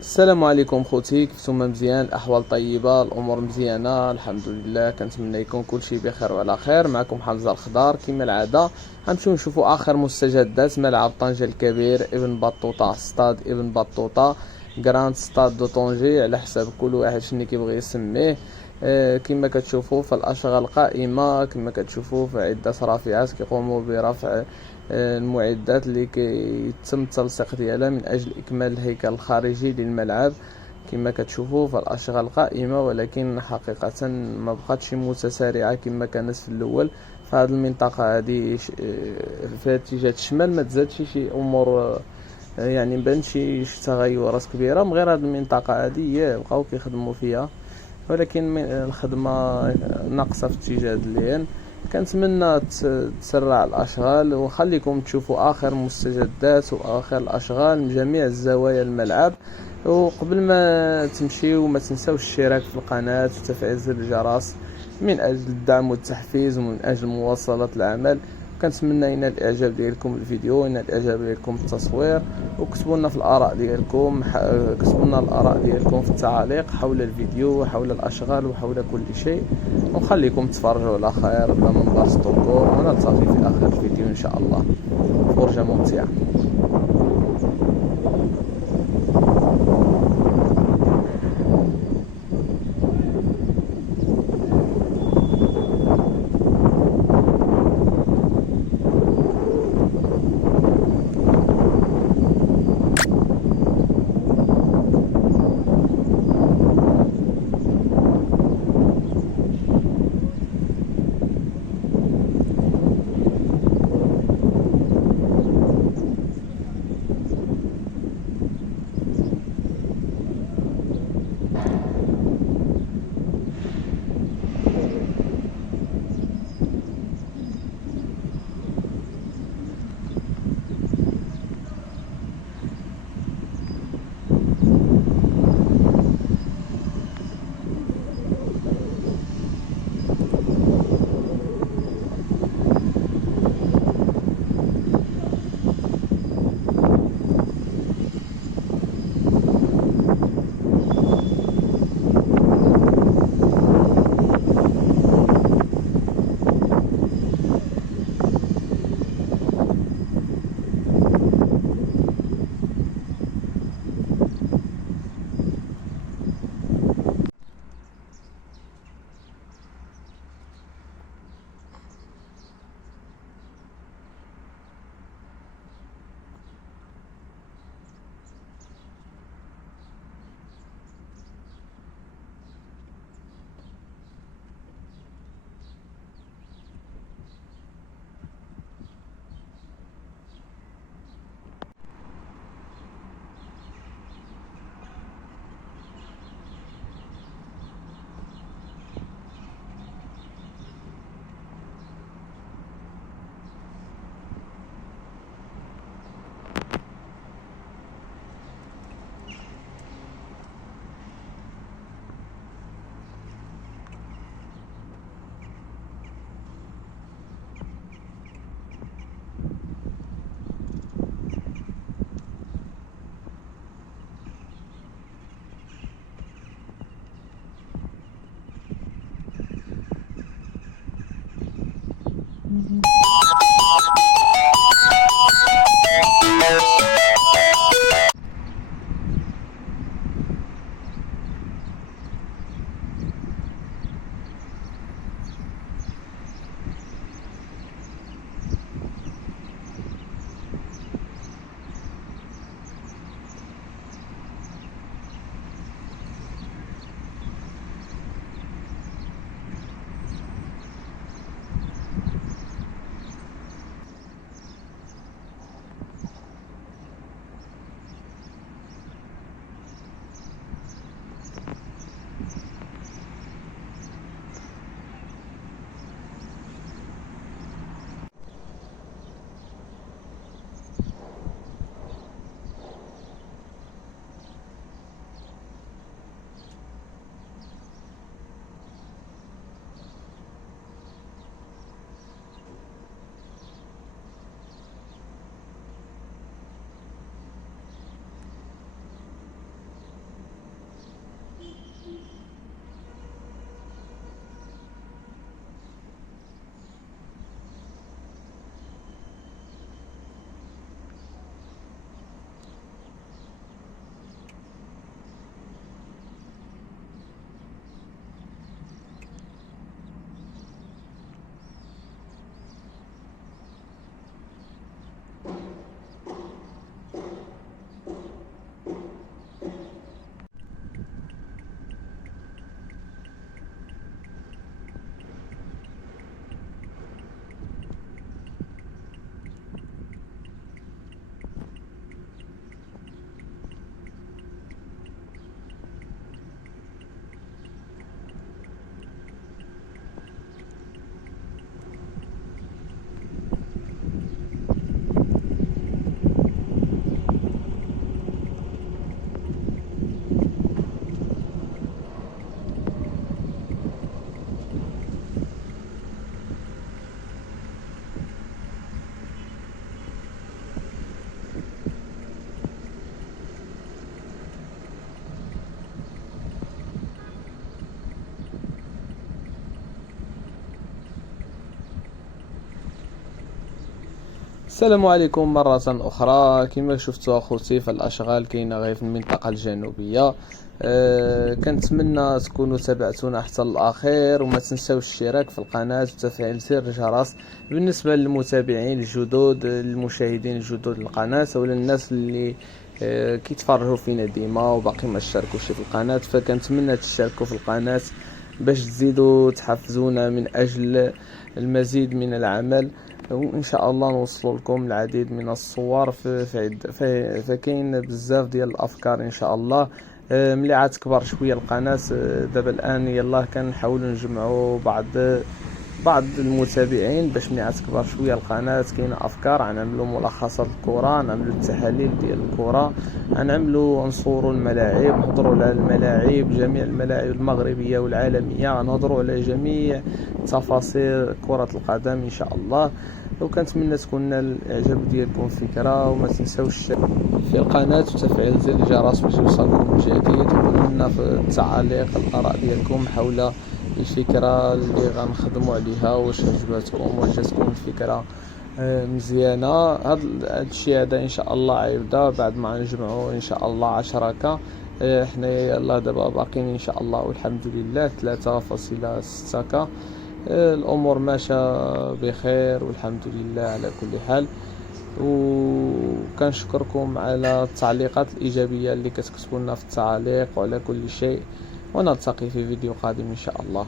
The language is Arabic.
السلام عليكم خوتي، كيفتم؟ مزيان؟ الاحوال طيبه، الامور مزيانه الحمد لله. كنتمنى يكون كلشي بخير وعلى خير. معكم حمزه الخضار كما العاده. غنمشيو نشوفوا اخر مستجدات ملعب طنجة الكبير، ابن بطوطه، ستاد ابن بطوطه، جراند ستاد دو طنجة على حساب كل واحد شنو كيبغي يسميه. كما كتشوفوا فالاشغال قائمه، كما كتشوفوا فعده رافعات كيقوموا برفع المعدات اللي كيتم التلصيق ديالها من اجل اكمال الهيكل الخارجي للملعب. كما كتشوفوا فالاشغال قائمه، ولكن حقيقه ما بقاتش متسارعه كما كانت في الاول. فهذه المنطقه هذه في اتجاه الشمال ما تزادش شي امور، يعني مبان شي تغيرات كبيره من غير هذه المنطقه هذه بقاو كيخدموا فيها، ولكن الخدمه ناقصه في اتجاه اللين. كنتمنى تسرع الاشغال وخليكم تشوفوا اخر مستجدات واخر الاشغال من جميع الزوايا الملعب. وقبل ما تمشيو ما تنساوش الاشتراك في القناه وتفعيل زر الجرس من اجل الدعم والتحفيز ومن اجل مواصله العمل. كنتمنى ينال الاعجاب ديالكم الفيديو، ينال الاعجاب ديالكم التصوير، وكتبوا لنا في الاراء ديالكم، كتبوا لنا الاراء ديالكم في التعاليق حول الفيديو وحول الاشغال وحول كل شيء. ونخليكم تفرجوا على خير بلا ما نبسطوكم، ونلتقي في اخر الفيديو ان شاء الله. فرجه ممتعه. السلام عليكم مرة أخرى. كما شفتوا أخوتي، فالأشغال كاينة غير في المنطقة الجنوبية. كنتمنى تكونوا تابعتونا حتى الأخير، وما تنساوش الاشتراك في القناة وتفعيل زر الجرس بالنسبة للمتابعين الجدد، المشاهدين الجدد للقناة، ولا الناس اللي كيتفرجوا فينا ديما وباقي ما اشتركوش في القناة. فكنتمنى تشتركوا في القناة باش تزيدوا تحفزونا من أجل المزيد من العمل، وان شاء الله نوصل لكم العديد من الصور فكاين بزاف ديال الافكار ان شاء الله. ملي عاد تكبر شويه القناه دابا الان يلاه كنحاولوا نجمعوا بعض المتابعين باش ملي عاد تكبر شويه القناه كاينه افكار غنعملوا ملخصات الكره، نعملوا التحاليل ديال الكره، غنعملوا نصوروا الملاعب، نهضروا على الملاعب، جميع الملاعب المغربيه والعالميه، غنهضروا على جميع تفاصيل كره القدم ان شاء الله. وكنتمنى تكون الاعجاب ديالكم الفكره، وما تنساوش في القناه وتفعيل زر الجرس باش يوصلكم الجديد. وكنا في التعاليق الاراء ديالكم حول الفكره اللي غنخدموا عليها، واش عجبتكم، واش جاتكم الفكره مزيانه. هذا الشيء هذا ان شاء الله عيبدا بعد ما نجمعوا ان شاء الله 10 كا. حنايا يلاه دابا باقيين ان شاء الله والحمد لله 3.6 كا. الامور ماشيه بخير والحمد لله على كل حال. وكنشكركم على التعليقات الايجابيه اللي كتكتبوا لنا في التعاليق وعلى كل شيء، ونلتقي في فيديو قادم ان شاء الله.